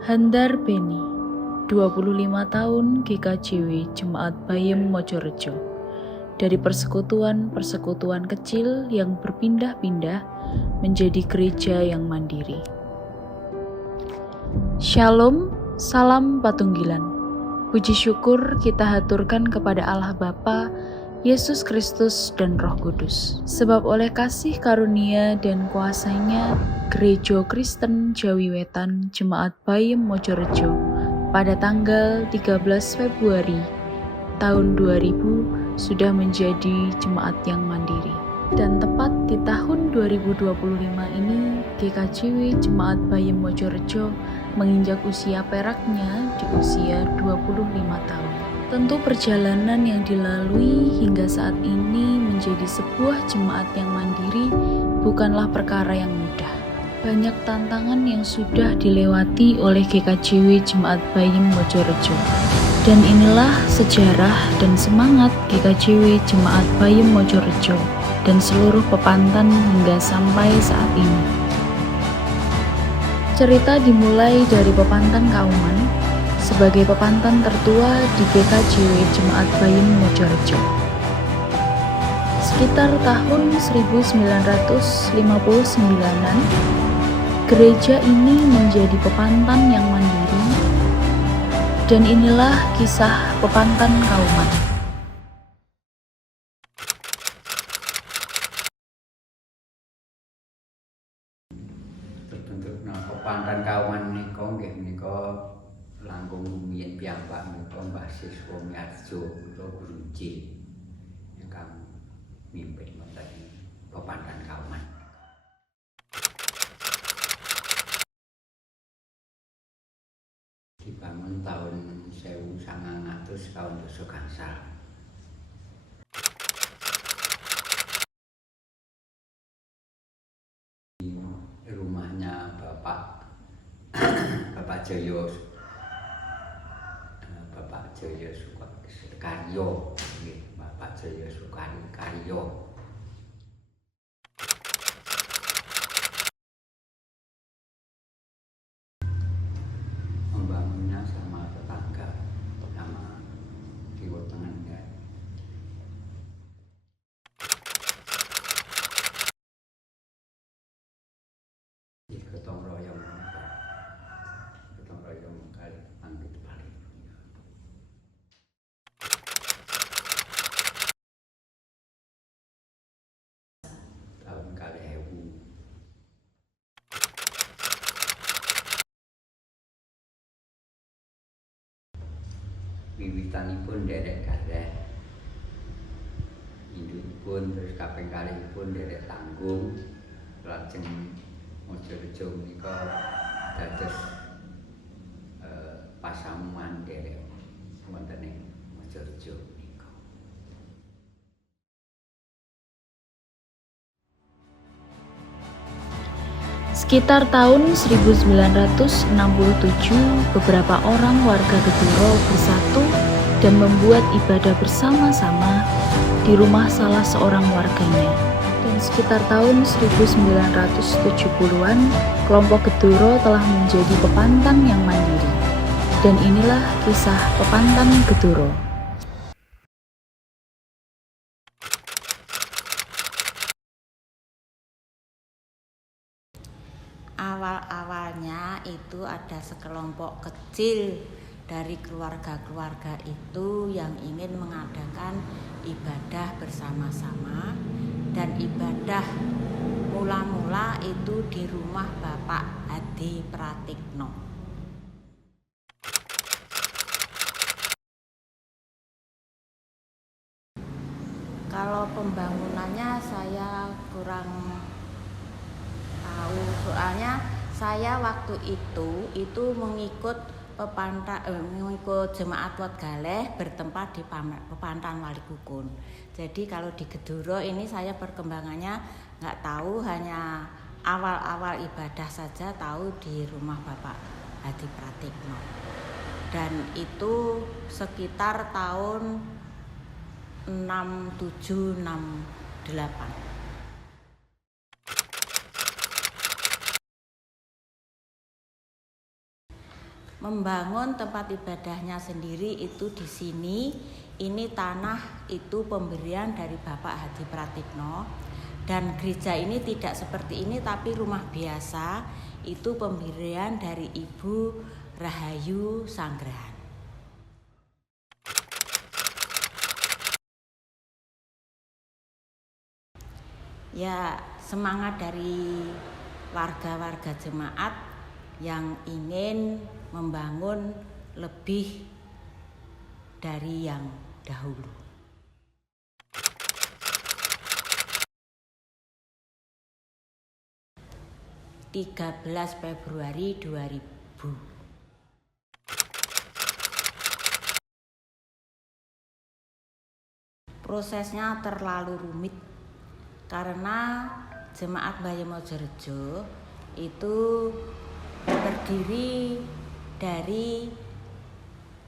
Handar Beni, 25 tahun GKJW Jemaat Bayem Mojorejo. Dari persekutuan-persekutuan kecil yang berpindah-pindah menjadi gereja yang mandiri. Shalom, salam patunggilan. Puji syukur kita haturkan kepada Allah Bapa, Yesus Kristus dan Roh Kudus. Sebab oleh kasih karunia dan kuasa-Nya, Gereja Kristen Jawi Wetan Jemaat Bayem Mojorejo pada tanggal 13 Februari tahun 2000 sudah menjadi jemaat yang mandiri. Dan tepat di tahun 2025 ini, GKJW Jemaat Bayem Mojorejo menginjak usia peraknya di usia 25 tahun. Tentu perjalanan yang dilalui hingga saat ini menjadi sebuah jemaat yang mandiri bukanlah perkara yang mudah. Banyak tantangan yang sudah dilewati oleh GKJW Jemaat Bayem Mojorejo. Dan inilah sejarah dan semangat GKJW Jemaat Bayem Mojorejo dan seluruh pepantan hingga sampai saat ini. Cerita dimulai dari pepantan Kauman sebagai pepantan tertua di GKJW Jemaat Bayem Mojorejo. Sekitar tahun 1959-an, gereja ini menjadi pepantan yang mandiri, dan inilah kisah pepantan Kauman. Terbentukna pepantan Kauman menika langkung rumiyin piyambak menika Mbah Siswa Miarjo kula Guru C ingkang mimpin wonten pepantan Kauman. Dibangun tahun 1900 tahun dasa gangsal. Rumahnya Bapak Jaya Sukaryo, Bapak Jaya Sukaryo. Membangunnya sama tetangga, sama Kiwo Tengahnya. Gotong royong kali anggit balik. Tahun 2000. Wiwitanipun derek kalih. Indukipun terus kaping kalihipun derek tanggung. Lajeng Mojorejo menika dados pasamuan derek wonten ing Mojorejo menika. Sekitar tahun 1967, beberapa orang warga Keduro bersatu dan membuat ibadah bersama-sama di rumah salah seorang warganya. Dan sekitar tahun 1970-an, kelompok Keduro telah menjadi pepantan yang mandiri. Dan inilah kisah pepantan Keduro. Awal-awalnya itu ada sekelompok kecil dari keluarga-keluarga itu yang ingin mengadakan ibadah bersama-sama, dan ibadah mula-mula itu di rumah Bapak Adi Pratikno. Kalau pembangunannya saya kurang tahu, soalnya saya waktu itu mengikut mengikut jemaat Wat Galeh bertempat di Pepantan Walikukun. Jadi kalau di Keduro ini saya perkembangannya nggak tahu, hanya awal-awal ibadah saja tahu di rumah Bapak Adi Pratikno. Dan itu sekitar tahun 67-68. Membangun tempat ibadahnya sendiri itu di sini, ini tanah itu pemberian dari Bapak Hadi Pratikno, dan gereja ini tidak seperti ini tapi rumah biasa, itu pemberian dari Ibu Rahayu Sanggrahan. Ya, semangat dari warga-warga jemaat yang ingin membangun lebih dari yang dahulu. (13 Februari 2000). Prosesnya terlalu rumit karena jemaat Bayomojorejo itu terdiri dari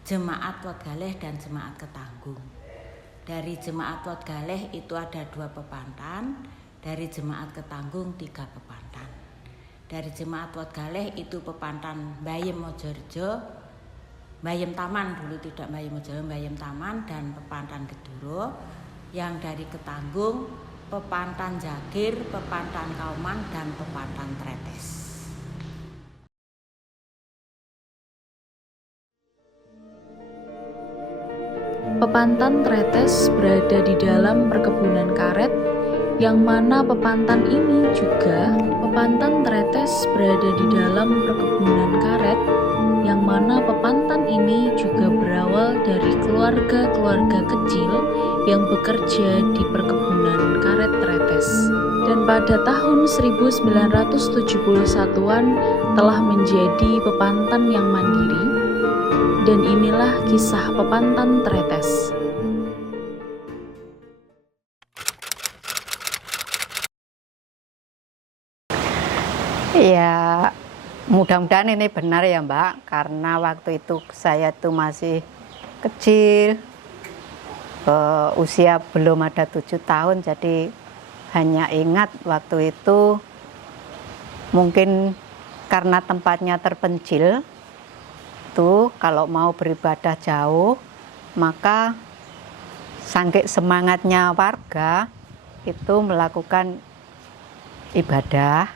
jemaat Wetgaleh dan jemaat Ketanggung. Dari jemaat Wetgaleh itu ada 2 pepantan, dari jemaat Ketanggung 3 pepantan. Dari jemaat Wetgaleh itu pepantan Bayem Mojorejo, Bayem Taman dulu, tidak Bayem Mojorejo, Bayem Taman dan pepantan Geduro. Yang dari Ketanggung pepantan Jagir, pepantan Kauman dan pepantan Tretes. Pepantan Tretes berada di dalam perkebunan karet, yang mana pepantan ini juga pepantan Tretes berada di dalam perkebunan karet, yang mana pepantan ini juga berawal dari keluarga-keluarga kecil yang bekerja di perkebunan karet Tretes. Dan pada tahun 1971-an telah menjadi pepantan yang mandiri. Dan inilah kisah pepantan Tretes. Ya, mudah-mudahan ini benar ya Mbak, karena waktu itu saya tuh masih kecil, usia belum ada 7 tahun, jadi hanya ingat waktu itu mungkin karena tempatnya terpencil, tuh kalau mau beribadah jauh, maka saking semangatnya warga itu melakukan ibadah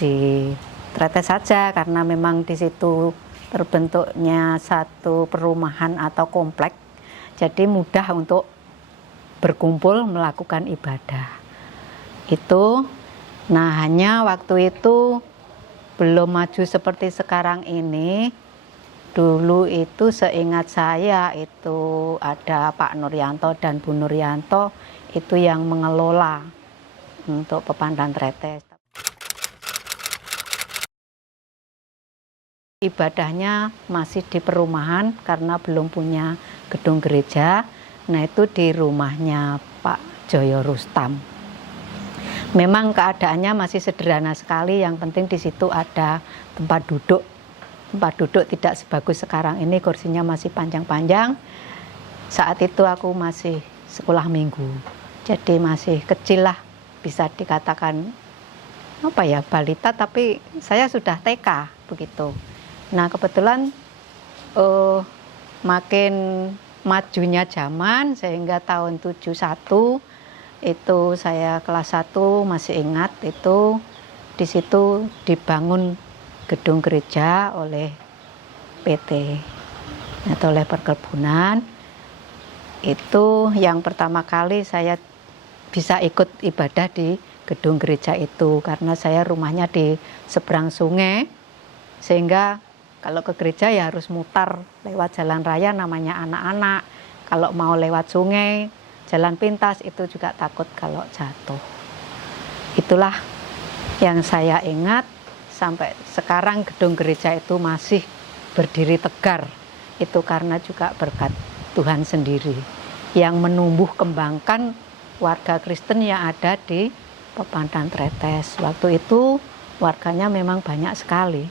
di Tretes saja, karena memang di situ terbentuknya satu perumahan atau komplek, jadi mudah untuk berkumpul melakukan ibadah itu. Nah, hanya waktu itu belum maju seperti sekarang ini. Dulu itu seingat saya itu ada Pak Nuryanto dan Bu Nuryanto itu yang mengelola untuk pepantan Tretes. Ibadahnya masih di perumahan karena belum punya gedung gereja. Nah, itu di rumahnya Pak Joyo Rustam. Memang keadaannya masih sederhana sekali, yang penting di situ ada tempat duduk. Tempat duduk tidak sebagus sekarang ini, kursinya masih panjang-panjang. Saat itu aku masih sekolah minggu, jadi masih kecil lah, bisa dikatakan apa ya, balita, tapi saya sudah TK begitu. Nah, kebetulan makin majunya zaman sehingga tahun 71 itu saya kelas 1 masih ingat, itu di situ dibangun gedung gereja oleh PT atau oleh perkebunan. Itu yang pertama kali saya bisa ikut ibadah di gedung gereja itu, karena saya rumahnya di seberang sungai, sehingga kalau ke gereja ya harus mutar lewat jalan raya, namanya anak-anak. Kalau mau lewat sungai, jalan pintas, itu juga takut kalau jatuh. Itulah yang saya ingat. Sampai sekarang gedung gereja itu masih berdiri tegar. Itu karena juga berkat Tuhan sendiri yang menumbuh kembangkan warga Kristen yang ada di pepantan Tretes. Waktu itu warganya memang banyak sekali.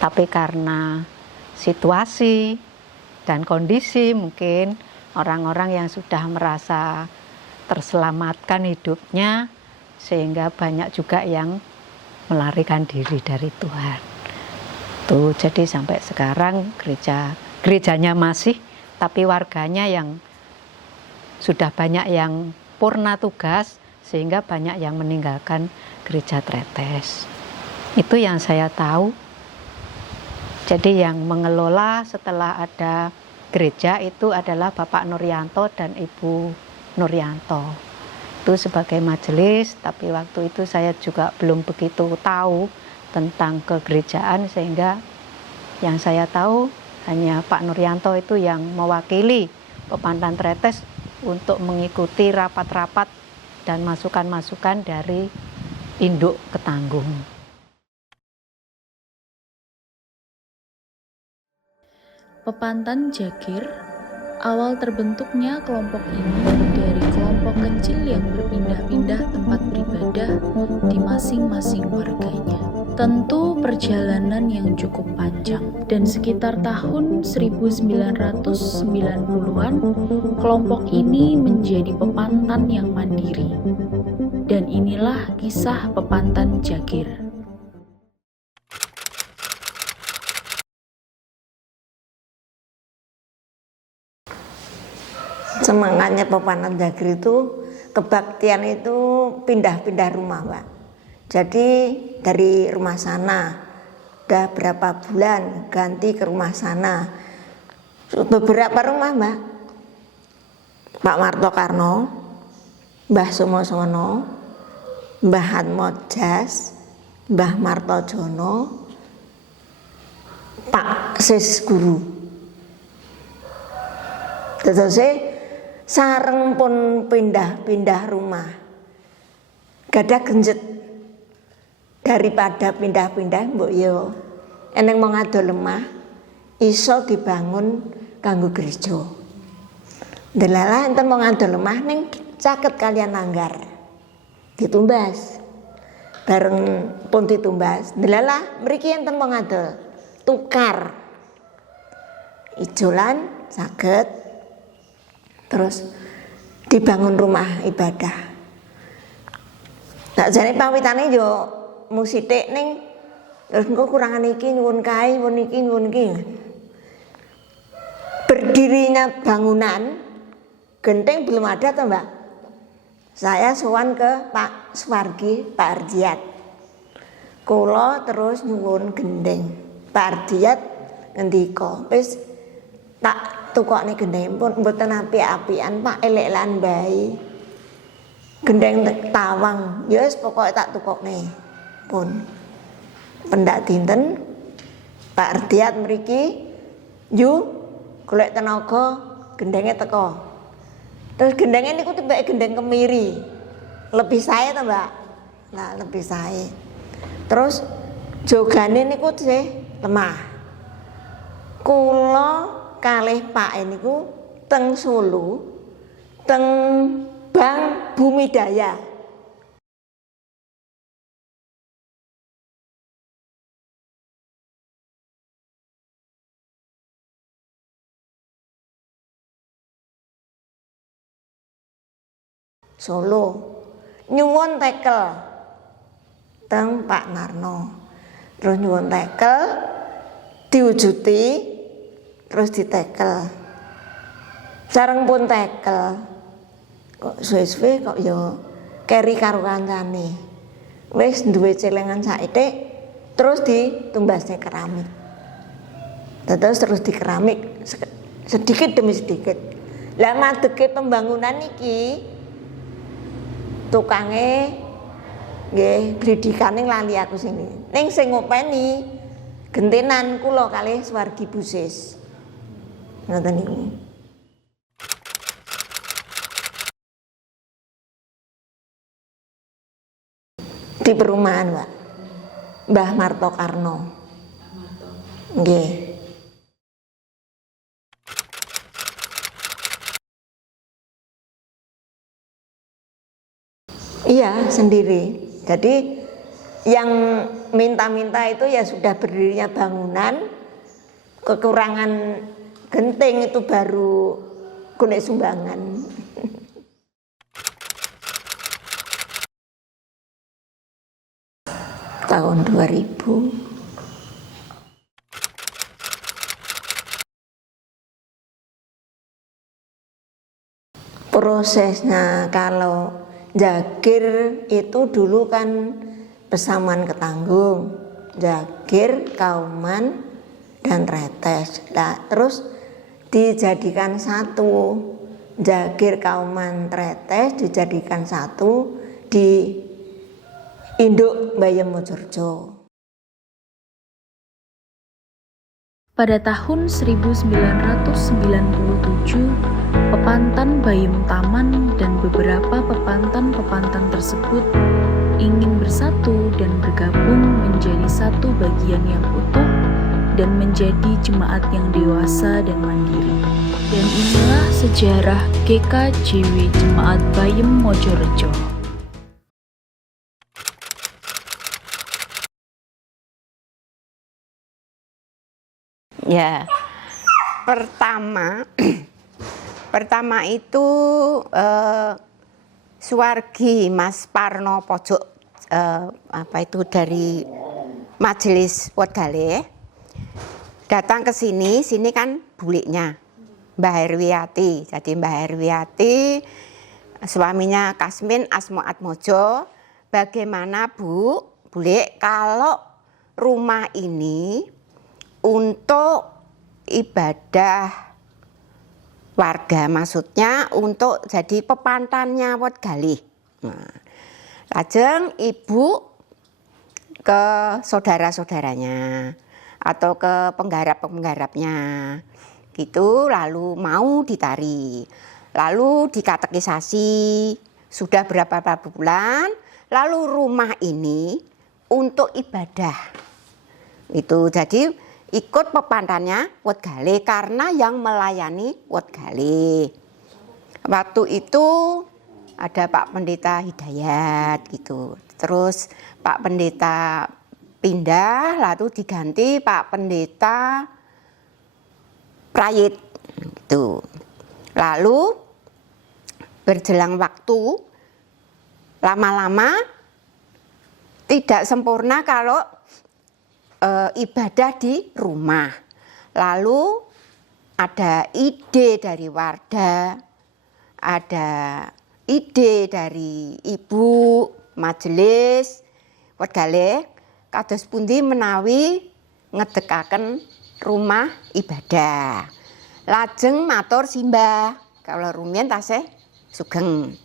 Tapi karena situasi dan kondisi, mungkin orang-orang yang sudah merasa terselamatkan hidupnya, sehingga banyak juga yang melarikan diri dari Tuhan. Tuh, jadi sampai sekarang gerejanya masih, tapi warganya yang sudah banyak yang purna tugas sehingga banyak yang meninggalkan gereja Tretes. Itu yang saya tahu. Jadi yang mengelola setelah ada gereja itu adalah Bapak Nuryanto dan Ibu Nuryanto. Itu sebagai majelis, tapi waktu itu saya juga belum begitu tahu tentang kegerejaan, sehingga yang saya tahu hanya Pak Nuryanto itu yang mewakili Pepantan Tretes untuk mengikuti rapat-rapat dan masukan-masukan dari induk Ketanggung. Pepantan Jagir, awal terbentuknya kelompok ini dari kelompok kecil yang berpindah-pindah tempat beribadah di masing-masing warganya. Tentu perjalanan yang cukup panjang, dan sekitar tahun 1990-an kelompok ini menjadi pepantan yang mandiri. Dan inilah kisah Pepantan Jagir. Semangatnya Pepantan Jagir itu, kebaktian itu pindah-pindah rumah, Pak. Jadi dari rumah sana, udah berapa bulan ganti ke rumah sana. Beberapa rumah, Mbak. Pak Marto Karno, Mbah Sumosono, Mbah Hatmodjas, Mbah Martojono, Pak Sis Guru. Terus sareng pun pindah-pindah rumah. Gadah genjet daripada pindah-pindah mbok yo eneng mau ngado lemah iso dibangun kanggo gereja. Delala enten mau ngado lemah ning caket kalian langgar. Ditumbas. Bareng pun ditumbas. Delala mriki enten mau ngado tukar. Ijolan saged terus dibangun rumah ibadah. Tak jane pawitane yo mung sithik ning terus engko kurangan iki nyuwun kae, nyuwun iki, nyuwun iki. Berdirinya bangunan genteng belum ada toh, Mbak. Saya sowan ke Pak Suwargi, Pak Ardiat. Kula terus nyuwun gendeng. Pak Ardiat ngendika, wis tak tukokne gendeng pun mboten apik-apikan, Pak, elek lan bae. Gendeng tawang, ya wis pokoke tak tukokne. Pun pendak dinten Pak Ardiat mriki yu golek tenaga gendenge teko. Terus gendenge niku tibake gendeng kemiri. Lebih sae to, Mbak. Nah, lebih sae. Terus jogane niku sih lemah. Kula kalih Pak niku teng Solo, teng Bank Bumi Daya. Solo nyuwun tekel teng Pak Narno, terus nyuwun tekel diwujuti terus ditekel sareng pun tekel kok suwe-suwe kok ya keri karo kancane wis duwe celengan saithik terus ditumbasne keramik terus di keramik sedikit demi sedikit. Lah madege pembangunan iki tukange nggih bridikane lali aku sini. Ning sing ngopeni gentenan kula kalih Suwargi Busis. Ngoten niku. Di perumahan, Pak. Mbah Marto Karno. Nggih. Iya, sendiri. Jadi yang minta-minta itu ya sudah berdirinya bangunan, kekurangan genting itu baru golek sumbangan. Tahun 2000 prosesnya kalau Jagir itu dulu kan Pesamuan Ketanggung, Jagir, Kauman, dan Tretes. Nah, terus dijadikan satu, Jagir, Kauman, Tretes dijadikan satu di Induk Bayem Mojorjo. Pada tahun 1997, Pepantan Bayem Taman dan beberapa pepantan-pepantan tersebut ingin bersatu dan bergabung menjadi satu bagian yang utuh dan menjadi jemaat yang dewasa dan mandiri. Dan inilah sejarah GKJW Jemaat Bayem Mojorjo. Ya, pertama itu Suwargi Mas Parno Pojok dari Majelis Wedgaleh datang ke sini kan buliknya Mbah Herwiyati. Jadi Mbah Herwiyati suaminya Kasmin Asmo Atmojo, bagaimana Bu, bulik kalau rumah ini untuk ibadah warga, maksudnya untuk jadi pepantannya Wedgaleh. Nah, lajeng ibu ke saudara-saudaranya atau ke penggarap-penggarapnya gitu, lalu mau ditari, lalu dikatekisasi sudah berapa bulan, lalu rumah ini untuk ibadah itu. Jadi ikut pepantannya Wedgaleh karena yang melayani Wedgaleh. Waktu itu ada Pak Pendeta Hidayat gitu. Terus Pak Pendeta pindah, lalu diganti Pak Pendeta Prayit gitu. Lalu berjelang waktu, lama-lama tidak sempurna kalau ibadah di rumah. Lalu ada ide dari Warda, ada ide dari ibu majelis Wedgaleh, kados pundi menawi ngedekaken rumah ibadah. Lajeng matur simbah, kalau rumiyin tasih sugeng.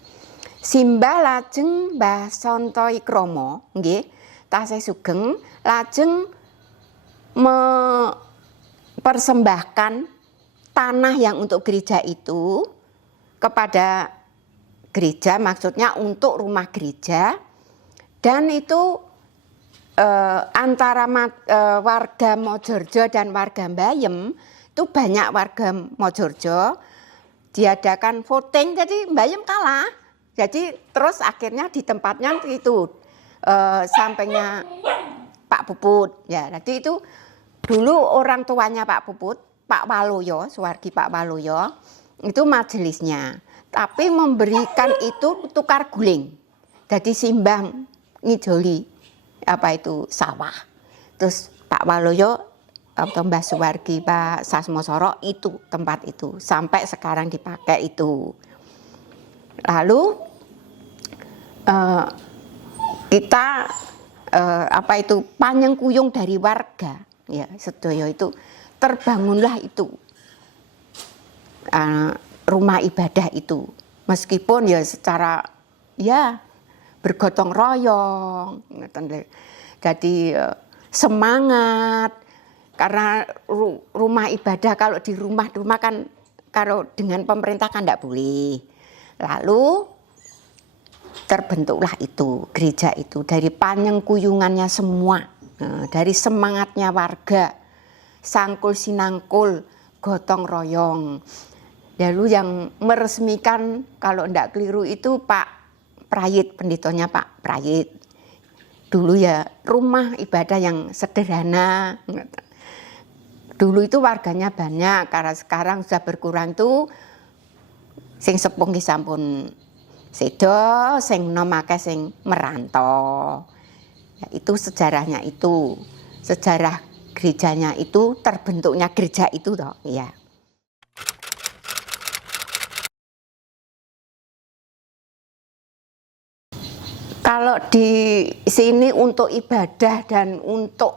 Simbah lajeng Mbah Santo Ikromo nggih tasih sugeng, lajeng mempersembahkan tanah yang untuk gereja itu kepada gereja, maksudnya untuk rumah gereja. Dan itu antara warga Mojorjo dan warga Bayem, itu banyak warga Mojorjo diadakan voting, jadi Bayem kalah. Jadi terus akhirnya di tempatnya itu sampingnya Pak Puput. Ya, nanti itu dulu orang tuanya Pak Puput, Pak Waluyo, Suwargi Pak Waluyo, itu majelisnya. Tapi memberikan itu tukar guling. Jadi simbang ngijoli sawah. Terus Pak Waluyo atau Mbah Suwargi Pak Sasmosoro itu tempat itu sampai sekarang dipakai itu. Lalu kita panyengkuyung dari warga, ya sedaya itu terbangunlah itu rumah ibadah itu, meskipun ya secara ya bergotong royong, jadi semangat karena rumah ibadah kalau di rumah kan kalau dengan pemerintah kan tidak boleh. Lalu terbentuklah itu gereja itu dari panyengkuyungannya semua, dari semangatnya warga, sangkul sinangkul, gotong royong. Lalu yang meresmikan kalau tidak keliru itu Pak Prayit, pendetanya Pak Prayit. Dulu ya rumah ibadah yang sederhana. Dulu itu warganya banyak, karena sekarang sudah berkurang tuh. Sing sepuh nggih sampun sedo, sing nom akeh sing merantau. Ya, itu sejarahnya itu. Sejarah gerejanya itu, terbentuknya gereja itu toh, ya. Kalau di sini untuk ibadah dan untuk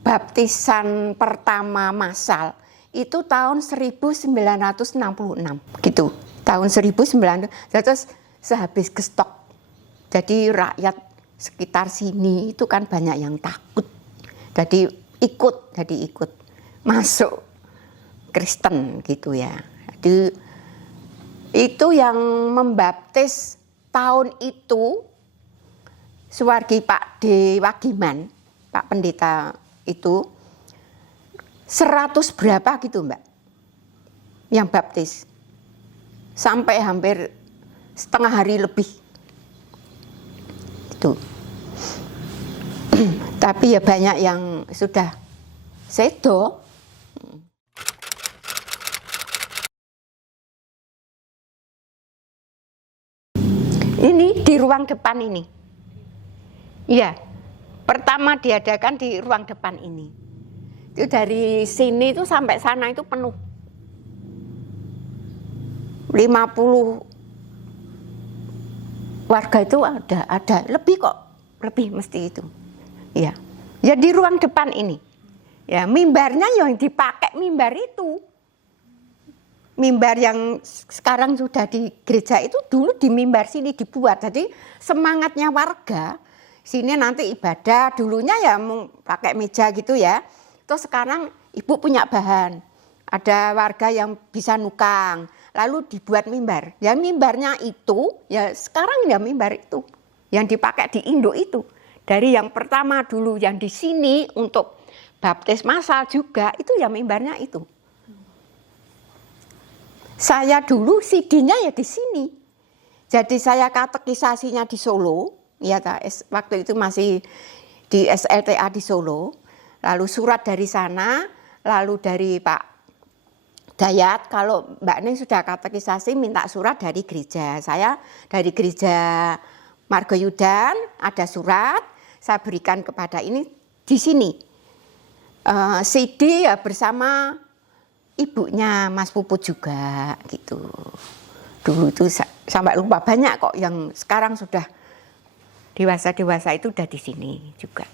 baptisan pertama massal itu tahun 1966 gitu. Tahun 1900 terus sehabis gestok. Jadi rakyat sekitar sini itu kan banyak yang takut. Jadi ikut masuk Kristen gitu ya. Jadi itu yang membaptis tahun itu Suwargi Pak D. Wagiman, Pak Pendeta itu 100 berapa gitu Mbak yang baptis. Sampai hampir setengah hari lebih. Itu. Tapi ya banyak yang sudah sedo. Ini di ruang depan ini. Iya. Pertama diadakan di ruang depan ini. Itu dari sini itu sampai sana itu penuh. 50 warga itu ada lebih kok, lebih mesti itu. Ya. Ya di ruang depan ini. Ya, mimbarnya yang dipakai mimbar itu. Mimbar yang sekarang sudah di gereja itu dulu di mimbar sini dibuat. Jadi semangatnya warga sini nanti ibadah, dulunya ya pakai meja gitu ya. Terus sekarang ibu punya bahan. Ada warga yang bisa nukang. Lalu dibuat mimbar. Ya mimbarnya itu, ya sekarang ya mimbar itu. Yang dipakai di Indo itu. Dari yang pertama dulu yang di sini untuk baptis massal juga, itu ya mimbarnya itu. Saya dulu CD-nya ya di sini. Jadi saya katekisasinya di Solo. Ya, waktu itu masih di SLTA di Solo. Lalu surat dari sana, lalu dari Pak Dayat, kalau Mbak Ning sudah katekisasi minta surat dari gereja. Saya dari gereja Margoyudan ada surat, saya berikan kepada ini di sini. CD ya bersama ibunya Mas Puput juga gitu. Dulu itu sampai lupa banyak kok yang sekarang sudah dewasa-dewasa itu udah di sini juga.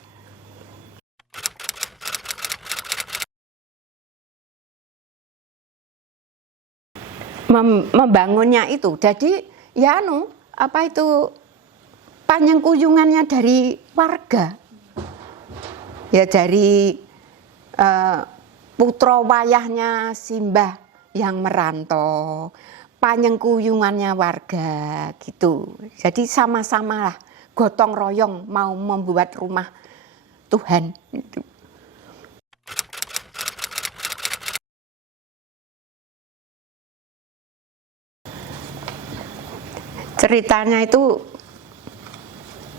Membangunnya itu, jadi ya apa itu panjangkuyungannya dari warga, ya dari putra wayahnya Simbah yang merantau, panjangkuyungannya warga gitu. Jadi sama-sama lah gotong royong mau membuat rumah Tuhan gitu. Ceritanya itu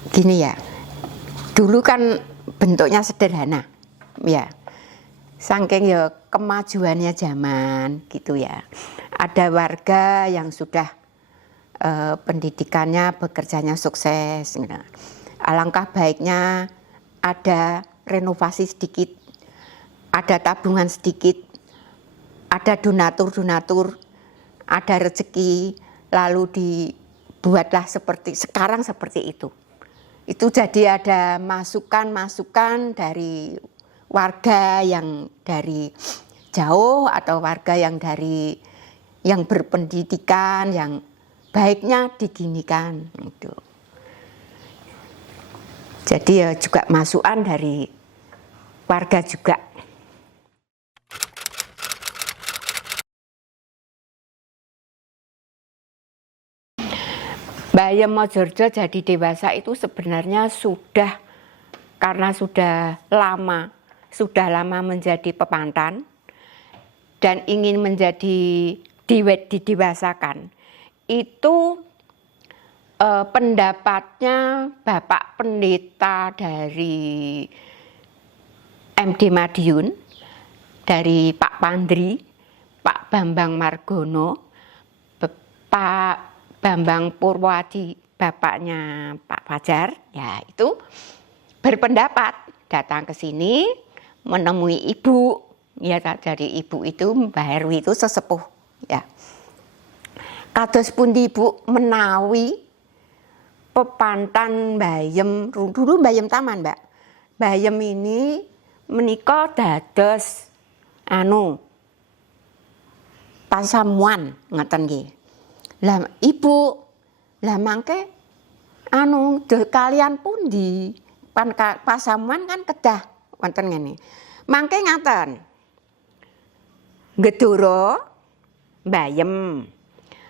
gini ya, dulu kan bentuknya sederhana, ya, saking ya kemajuannya zaman gitu ya. Ada warga yang sudah pendidikannya, bekerjanya sukses. Alangkah baiknya ada renovasi sedikit, ada tabungan sedikit, ada donatur, ada rezeki, lalu dibuatlah seperti sekarang seperti itu. Itu jadi ada masukan-masukan dari warga yang dari jauh atau warga yang dari yang berpendidikan, yang baiknya diginikan gitu. Jadi ya juga masukan dari warga juga. Bayem Mojorjo jadi dewasa itu sebenarnya sudah karena sudah lama menjadi pepantan dan ingin menjadi didewasakan. Itu pendapatnya Bapak Pendeta dari MD Madiun, dari Pak Pandri, Pak Bambang Margono, Pak Bambang Purwadi, bapaknya Pak Fajar, ya itu berpendapat datang ke sini menemui ibu, ya dari ibu itu Mbak Herwi itu sesepuh, ya. Kados pundi ibu menawi pepantan Bayem, dulu Bayem Taman, Mbak. Bayem ini menika dados pasamuan ngoten nggih. Lah Ibu, lah mangke kalian pundi? Pasamuan kan kedah wonten ngene. Mangke ngaten. Gedoro Bayem.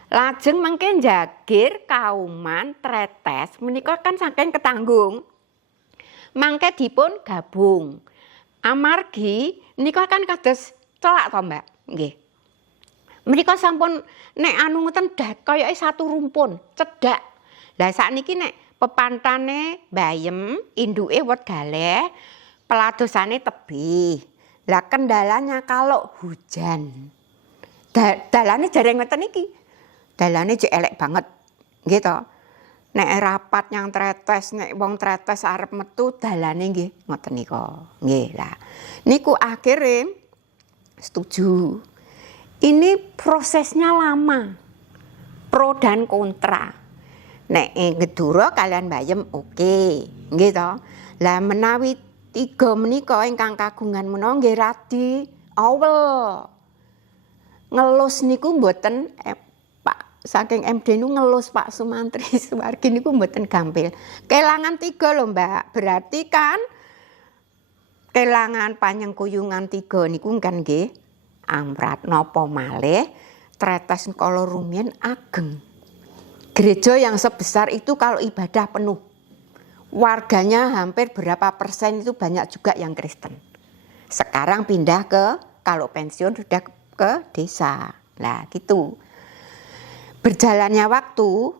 Lajeng mangke njagir kauman Tretes menika kan saking Ketanggung. Mangke dipun gabung. Amargi menika kan kados celak to, Mbak. Nggih. Menika sampun nek ngoten kayake satu rumpun, cedhak. Lah sakniki nek pepantane Bayem, induke wet galeh, peladosane tebih. Lah kendalanya kalau hujan. Dalane jareng ngeten iki. Dalane jek elek banget. Nggih to. Nek rapat yang Tretes, nek wong Tretes arep metu dalane nggih ngoten nika. Nggih lah. Niku akhire setuju. Ini prosesnya lama. Pro dan kontra. Nek Gedoro kalian Bayem oke. Nggih to. Lah menawi 3 menika ingkang kagungan menawa nggih radi awel. Ngelus niku mboten saking MD nu ngelus Pak Sumantri Suwargi niku mboten gampil. Kelangan 3 lho, Mbak. Berarti kan kelangan panyengkuyungan 3 niku kan nggih amrat napa malih Tretes kala rumiyin ageng. Gereja yang sebesar itu kalau ibadah penuh. Warganya hampir berapa persen itu banyak juga yang Kristen. Sekarang pindah kalau pensiun sudah ke desa. Lah gitu. Berjalannya waktu,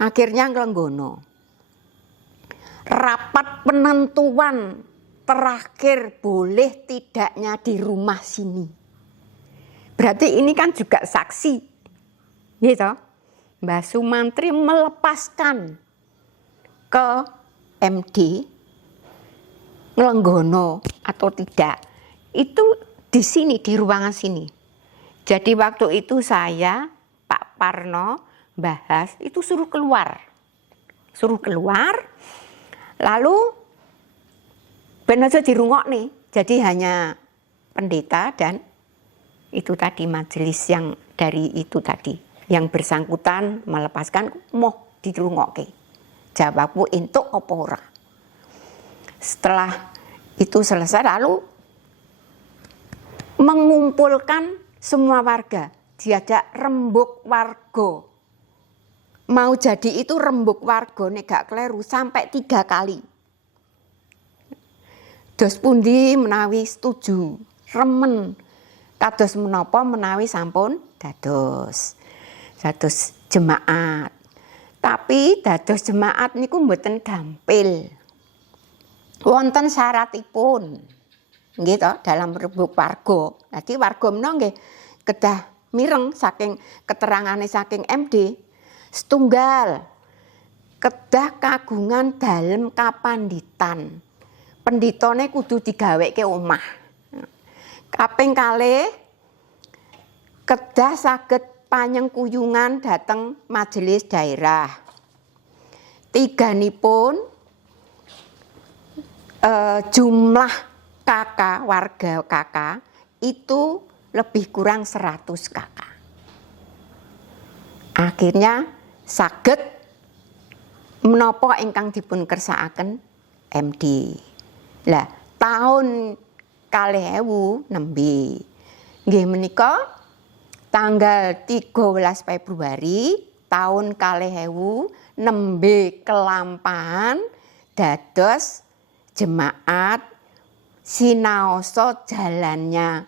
akhirnya nglenggono. Rapat penentuan terakhir boleh tidaknya di rumah sini. Berarti ini kan juga saksi. Gitu. Mbak Sumantri melepaskan ke MD nglenggono atau tidak. Itu di sini, di ruangan sini. Jadi waktu itu saya Pak Parno bahas itu suruh keluar, lalu benar saja dirungok nih, jadi hanya pendeta dan itu tadi majelis yang dari itu tadi yang bersangkutan melepaskan moh dirungokke. Jawabku entuk apa ora. Setelah itu selesai lalu mengumpulkan semua warga. Diajak rembuk warga. Mau jadi itu rembuk warga nek gak kleru sampai 3 kali. Dos pundi menawi setuju, remen. Kados menapa menawi sampun dados jemaat. Tapi dados jemaat niku mboten gampil. Wonten syaratipun. Nggih to, dalam rembuk warga. Dadi warga menawa nggih kedah mireng saking keterangane saking MD setunggal kedah kagungan dalem kapanditan. Penditane kudu digaweke omah. Kaping kalih kedah saged panyengkuyungan dhateng majelis daerah. Tiganipun jumlah warga kakak itu lebih kurang 100 kakak. Akhirnya saged menapa ingkang dipun kersakaken MD. Lah tahun 2000 nembe nggih menika tanggal 13 Februari tahun 2000 nembe kelampahan dados jemaat sinaosa jalannya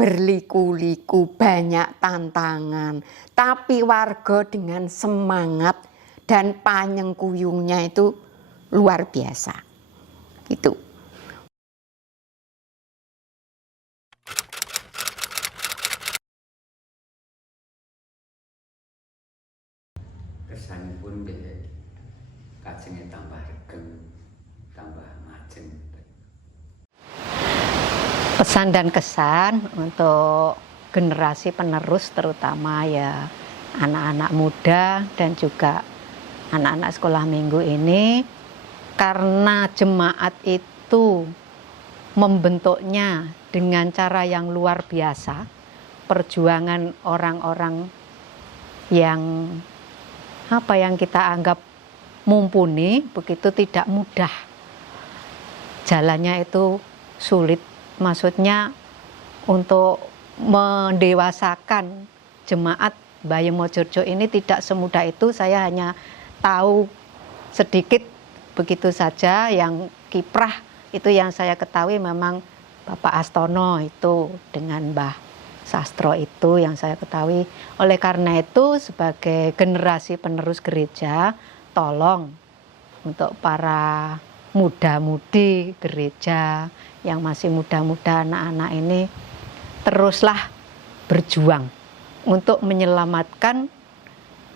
berliku-liku, banyak tantangan, tapi warga dengan semangat dan panyengkuyungnya itu luar biasa. Gitu. Kesanipun nggih kajenge tambah regeng, tambah majeng. Pesan dan kesan untuk generasi penerus terutama ya anak-anak muda dan juga anak-anak sekolah minggu ini, karena jemaat itu membentuknya dengan cara yang luar biasa, perjuangan orang-orang yang kita anggap mumpuni, begitu tidak mudah. Jalannya itu sulit, maksudnya untuk mendewasakan jemaat Bayi Mojorjo ini tidak semudah itu. Saya hanya tahu sedikit begitu saja. Yang kiprah itu yang saya ketahui memang Bapak Astono itu dengan Mbah Sastro itu yang saya ketahui. Oleh karena itu sebagai generasi penerus gereja, tolong untuk para muda-mudi gereja yang masih muda-muda, anak-anak ini teruslah berjuang untuk menyelamatkan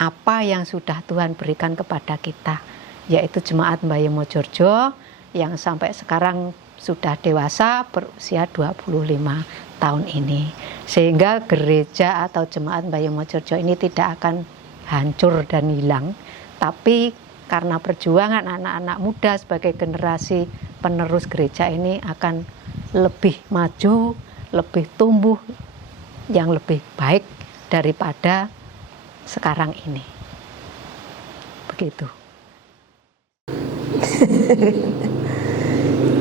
apa yang sudah Tuhan berikan kepada kita, yaitu jemaat Bayi Mojorjo yang sampai sekarang sudah dewasa berusia 25 tahun ini. Sehingga gereja atau jemaat Bayi Mojorjo ini tidak akan hancur dan hilang, tapi karena perjuangan anak-anak muda sebagai generasi penerus gereja ini akan lebih maju, lebih tumbuh, yang lebih baik daripada sekarang ini. Begitu.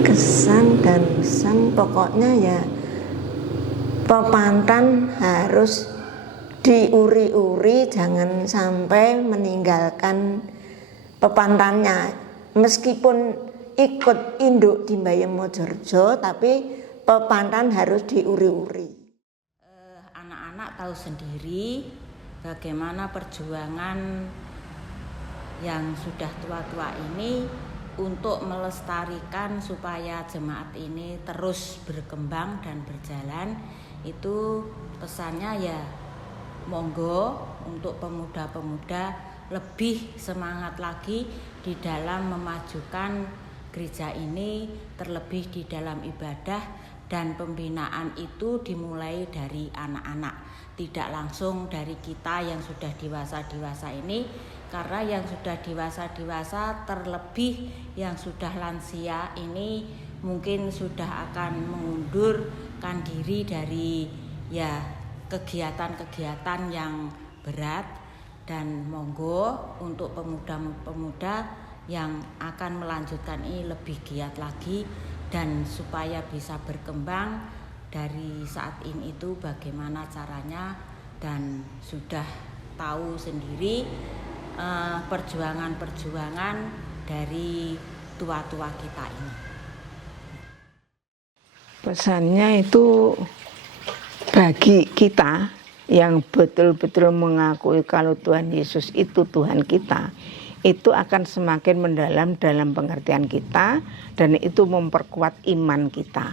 Kesan dan pesan pokoknya ya, pepantan harus diuri-uri, jangan sampai meninggalkan pepantannya. Meskipun ikut induk di Bayi Mojorjo, tapi pepantan harus diuri-uri. Anak-anak tahu sendiri bagaimana perjuangan yang sudah tua-tua ini untuk melestarikan supaya jemaat ini terus berkembang dan berjalan. Itu pesannya ya, monggo untuk pemuda-pemuda lebih semangat lagi di dalam memajukan gereja ini, terlebih di dalam ibadah. Dan pembinaan itu dimulai dari anak-anak, tidak langsung dari kita yang sudah dewasa-dewasa ini, karena yang sudah dewasa-dewasa terlebih yang sudah lansia ini mungkin sudah akan mengundurkan diri dari ya kegiatan-kegiatan yang berat. Dan monggo untuk pemuda-pemuda yang akan melanjutkan ini lebih giat lagi, dan supaya bisa berkembang dari saat ini itu bagaimana caranya, dan sudah tahu sendiri perjuangan-perjuangan dari tua-tua kita ini. Pesannya itu bagi kita yang betul-betul mengakui kalau Tuhan Yesus itu Tuhan kita, itu akan semakin mendalam dalam pengertian kita, dan itu memperkuat iman kita,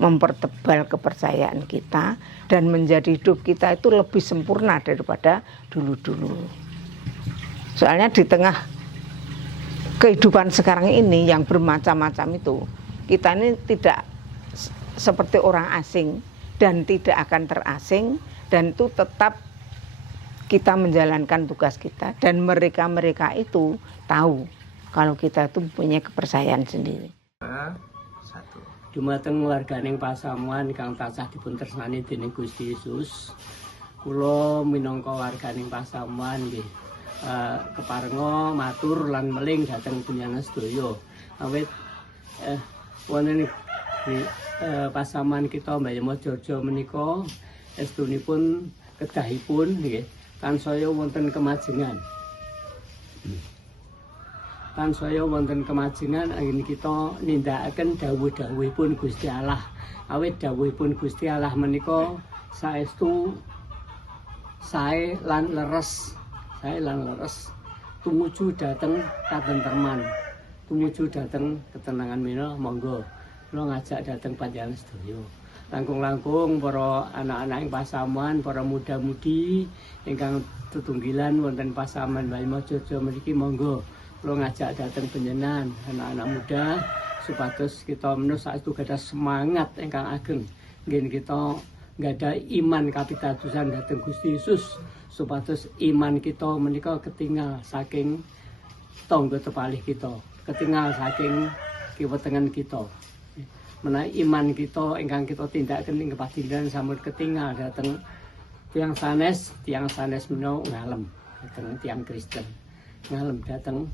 mempertebal kepercayaan kita, dan menjadi hidup kita itu lebih sempurna daripada dulu-dulu. Soalnya di tengah kehidupan sekarang ini yang bermacam-macam itu, kita ini tidak seperti orang asing dan tidak akan terasing, dan itu tetap kita menjalankan tugas kita, dan mereka-mereka itu tahu kalau kita itu punya kepercayaan sendiri. Dumateng warganing pasamuan kang tansah dipun tresnani dening Gusti Yesus, kula minangka warganing pasamuan nggih keparenga matur lan meling dhateng panjenengan sedaya. Awit wonten pasamuan kita Bayi Mojorjo menika estunipun kedahipun nggih tansaya wonten kemajengan. Tansaya wonten kemajengan angin kita nindakaken dawuh-dawuhipun Gusti Allah. Awit dawuhipun Gusti Allah menika saestu sae lan leres tumuju dhateng katentreman, tumuju dhateng ketenangan mena. Monggo kula ngajak dhateng panjenengan sedaya. Langkung-langkung para anak-anak ing pasamuan, para muda-mudi ingkang tetunggilan wonten pasamuan Bayi Mojorjo mriki, monggo kula ngajak dhateng panjenengan anak-anak muda supados kita menawi saestu gadah semangat ingkang ageng nggih kita gadah iman kapitadosan dhateng Gusti Yesus, supados iman kita menika ketinggal saking tangga tepalih kita, ketinggal saking kiwetengan kita. Menawi iman kita ingkang kita tindakaken ing kepadiliran sampun ketinggal dhateng tiang sanes menawi ngalem dhateng tiang Kristen. Ngalem dhateng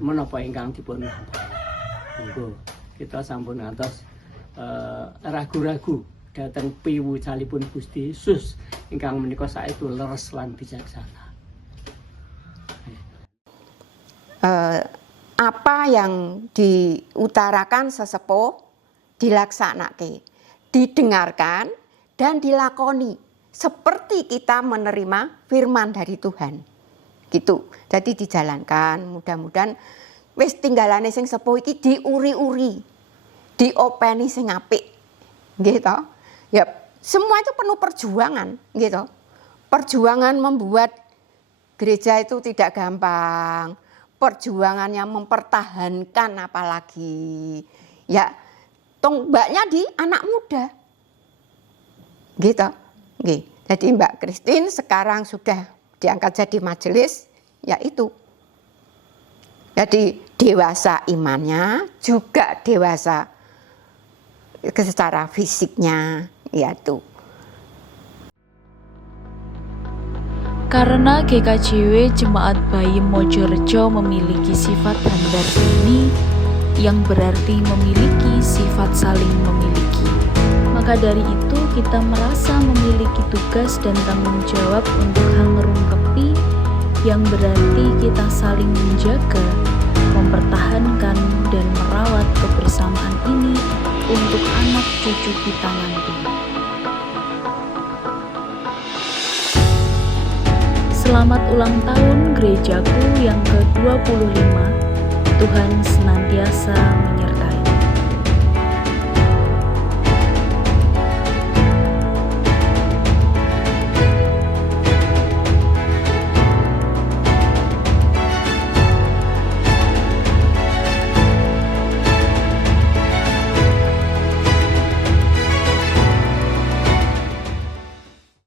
menapa ingkang dipun lampahi. Monggo kita sampun ngantos ragu-ragu dhateng piwucalipun Gusti Yesus ingkang menika saestu leres lan bijaksana. Apa yang diutarakan sesepuh dilaksanake, didengarkan dan dilakoni seperti kita menerima firman dari Tuhan. Gitu. Jadi dijalankan, mudah-mudahan wis tinggalane sing sepuh iki diuri-uri, diopeni sing apik. Nggih to? Ya, semua itu penuh perjuangan, gitu. Perjuangan membuat gereja itu tidak gampang. Perjuangannya mempertahankan apalagi. Ya, tombaknya di anak muda. Gitu. Nggih. Jadi Mbak Christine sekarang sudah diangkat jadi majelis, ya itu. Jadi dewasa imannya, juga dewasa secara fisiknya, yaitu. Karena GKJW Jemaat Bayem Mojorejo memiliki sifat handar ini, yang berarti memiliki sifat saling memiliki. Maka dari itu kita merasa memiliki tugas dan tanggung jawab untuk hal ngerungkepi, yang berarti kita saling menjaga, mempertahankan dan merawat kebersamaan ini untuk anak cucu kita nanti. Selamat ulang tahun gerejaku yang ke-25. Tuhan senantiasa menyertai